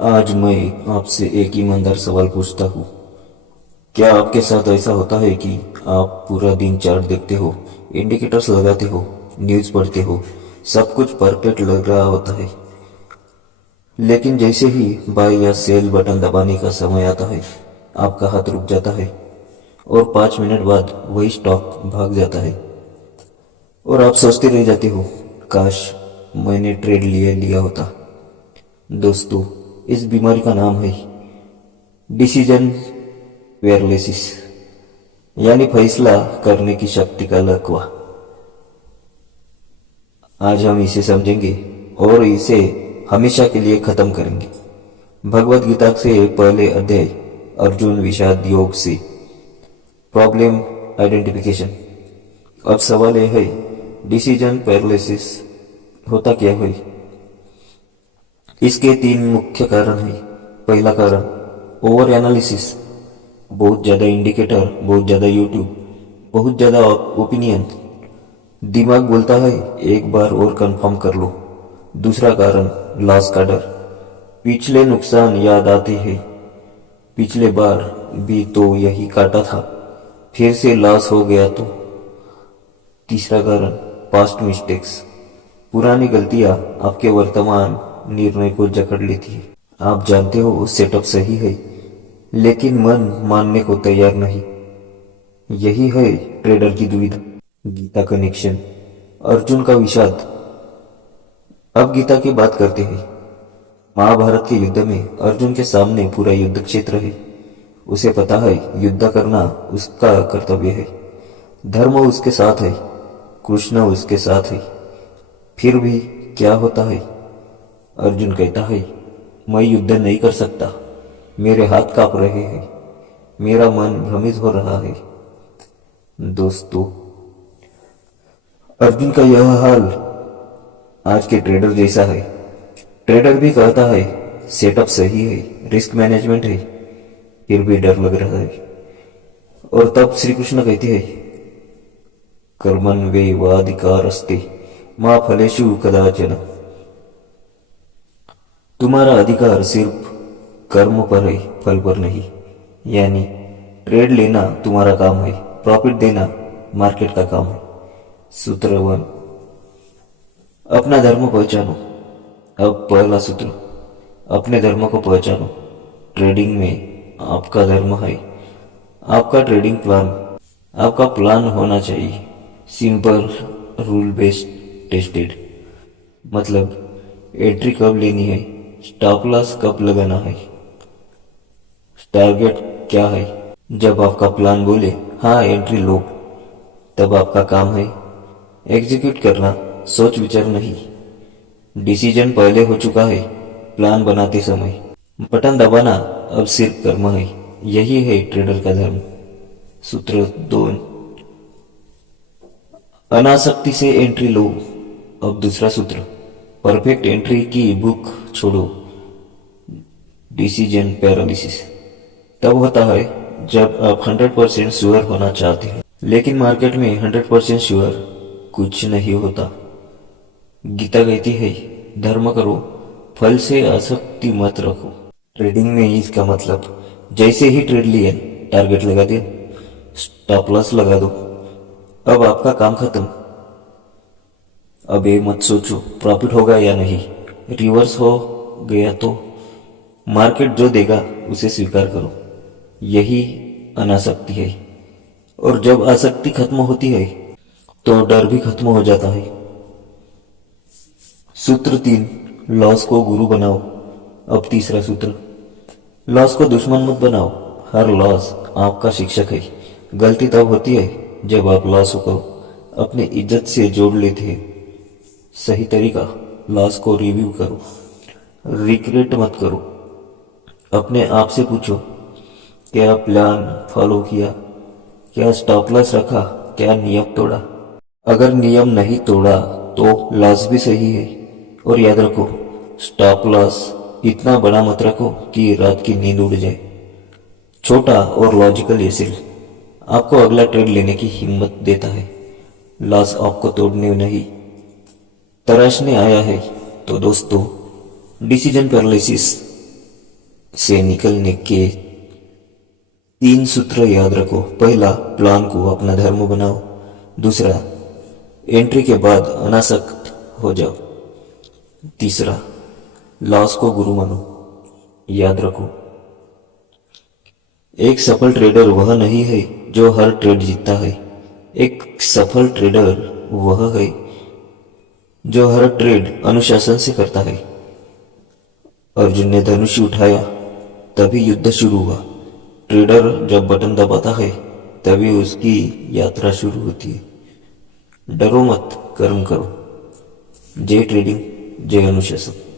आज मैं आपसे एक ईमानदार सवाल पूछता हूँ। क्या आपके साथ ऐसा होता है कि आप पूरा दिन चार्ट देखते हो, इंडिकेटर्स लगाते हो, न्यूज़ पढ़ते हो, सब कुछ परफेक्ट लग रहा होता है, लेकिन जैसे ही बाय या सेल बटन दबाने का समय आता है, आपका हाथ रुक जाता है और 5 मिनट बाद वही स्टॉक भाग जाता है और आप सोचते रह जाते हो, काश मैंने ट्रेड लिया लिया होता। दोस्तों, इस बीमारी का नाम है डिसीजन पैरालिसिस, यानी फैसला करने की शक्ति का लकवा। आज हम इसे समझेंगे और इसे हमेशा के लिए खत्म करेंगे। भगवत गीता से पहले अध्याय, अर्जुन विषाद योग से प्रॉब्लम आइडेंटिफिकेशन। अब सवाल यह है, डिसीजन पैरालिसिस होता क्या है? इसके 3 मुख्य कारण हैं। पहला कारण, ओवर एनालिसिस। बहुत ज़्यादा इंडिकेटर, बहुत ज़्यादा यूट्यूब, बहुत ज़्यादा ओपिनियन। दिमाग बोलता है एक बार और कंफर्म कर लो। दूसरा कारण, लॉस का डर। पिछले नुकसान याद आते हैं, पिछले बार भी तो यही काटा था, फिर से लॉस हो गया तो। तीसरा कारण, पास्ट मिस्टेक्स। पुरानी गलतियां आपके वर्तमान निर्णय को जकड़ लेती है। आप जानते हो सेटअप सही है, लेकिन मन मानने को तैयार नहीं। यही है ट्रेडर की दुविधा। गीता कनेक्शन, अर्जुन का विषाद। अब गीता की बात करते हैं। महाभारत के युद्ध में अर्जुन के सामने पूरा युद्ध क्षेत्र है। उसे पता है युद्ध करना उसका कर्तव्य है, धर्म उसके साथ है, कृष्ण उसके साथ है। फिर भी क्या होता है? अर्जुन कहता है, मैं युद्ध नहीं कर सकता, मेरे हाथ कांप रहे हैं, मेरा मन भ्रमित हो रहा है। दोस्तों, अर्जुन का यह हाल आज के ट्रेडर जैसा है। ट्रेडर भी कहता है सेटअप सही है, रिस्क मैनेजमेंट है, फिर भी डर लग रहा है। और तब श्री कृष्ण कहते हैं, कर्मण्येवाधिकारस्ते मा फलेषु कदाचन। तुम्हारा अधिकार सिर्फ कर्म पर है, फल पर नहीं। यानी ट्रेड लेना तुम्हारा काम है, प्रॉफिट देना मार्केट का काम है। सूत्र 1, अपना धर्म पहचानो। अब पहला सूत्र, अपने धर्म को पहचानो। ट्रेडिंग में आपका धर्म है आपका ट्रेडिंग प्लान। आपका प्लान होना चाहिए सिंपल, रूल बेस्ड, टेस्टेड। मतलब एंट्री कब लेनी है, स्टॉप लॉस कब लगाना है, टारगेट क्या है। जब आपका प्लान बोले हाँ एंट्री लो, तब आपका काम है एग्जीक्यूट करना, सोच विचार नहीं। डिसीजन पहले हो चुका है, प्लान बनाते समय बटन दबाना अब सिर्फ कर्म है। यही है ट्रेडर का धर्म। सूत्र 2, अनासक्ति से एंट्री लो। अब दूसरा सूत्र, परफेक्ट एंट्री की बुक छोड़ो। डिसीजन पैरालिसिस तब होता है जब आप 100% श्योर होना चाहते हैं, लेकिन मार्केट में 100% श्योर कुछ नहीं होता। गीता कहती है, धर्म करो, फल से आसक्ति मत रखो। ट्रेडिंग में इसका मतलब, जैसे ही ट्रेड लिया, टारगेट लगा दिया, स्टॉप लॉस लगा दो, अब आपका काम खत्म। अब ये मत सोचो प्रॉफिट होगा या नहीं, रिवर्स हो गया तो मार्केट जो देगा उसे स्वीकार करो। यही अनासक्ति है। और जब आसक्ति खत्म होती है तो डर भी खत्म हो जाता है। सूत्र 3, लॉस को गुरु बनाओ। अब तीसरा सूत्र, लॉस को दुश्मन मत बनाओ। हर लॉस आपका शिक्षक है। गलती तब होती है जब आप लॉस को अपने इज्जत से जोड़ लेते हैं। सही तरीका, लॉस को रिव्यू करो, रिग्रेट मत करो। अपने आप से पूछो, क्या प्लान फॉलो किया, क्या स्टॉप लॉस रखा, क्या नियम तोड़ा। अगर नियम नहीं तोड़ा तो लॉस भी सही है। और याद रखो, स्टॉप लॉस इतना बड़ा मत रखो कि रात की नींद उड़ जाए। छोटा और लॉजिकल एसिल आपको अगला ट्रेड लेने की हिम्मत देता है। लॉस आपको तोड़ने नहीं, तराशने आया है। तो दोस्तों, डिसीजन पैरालिसिस से निकलने के 3 सूत्र याद रखो। पहला, प्लान को अपना धर्म बनाओ। दूसरा, एंट्री के बाद अनासक्त हो जाओ। तीसरा, लॉस को गुरु मानो। याद रखो, एक सफल ट्रेडर वह नहीं है जो हर ट्रेड जीतता है। एक सफल ट्रेडर वह है जो हर ट्रेड अनुशासन से करता है। अर्जुन ने धनुष उठाया तभी युद्ध शुरू हुआ। ट्रेडर जब बटन दबाता है तभी उसकी यात्रा शुरू होती है। डरो मत, कर्म करो। जय ट्रेडिंग, जय अनुशासन।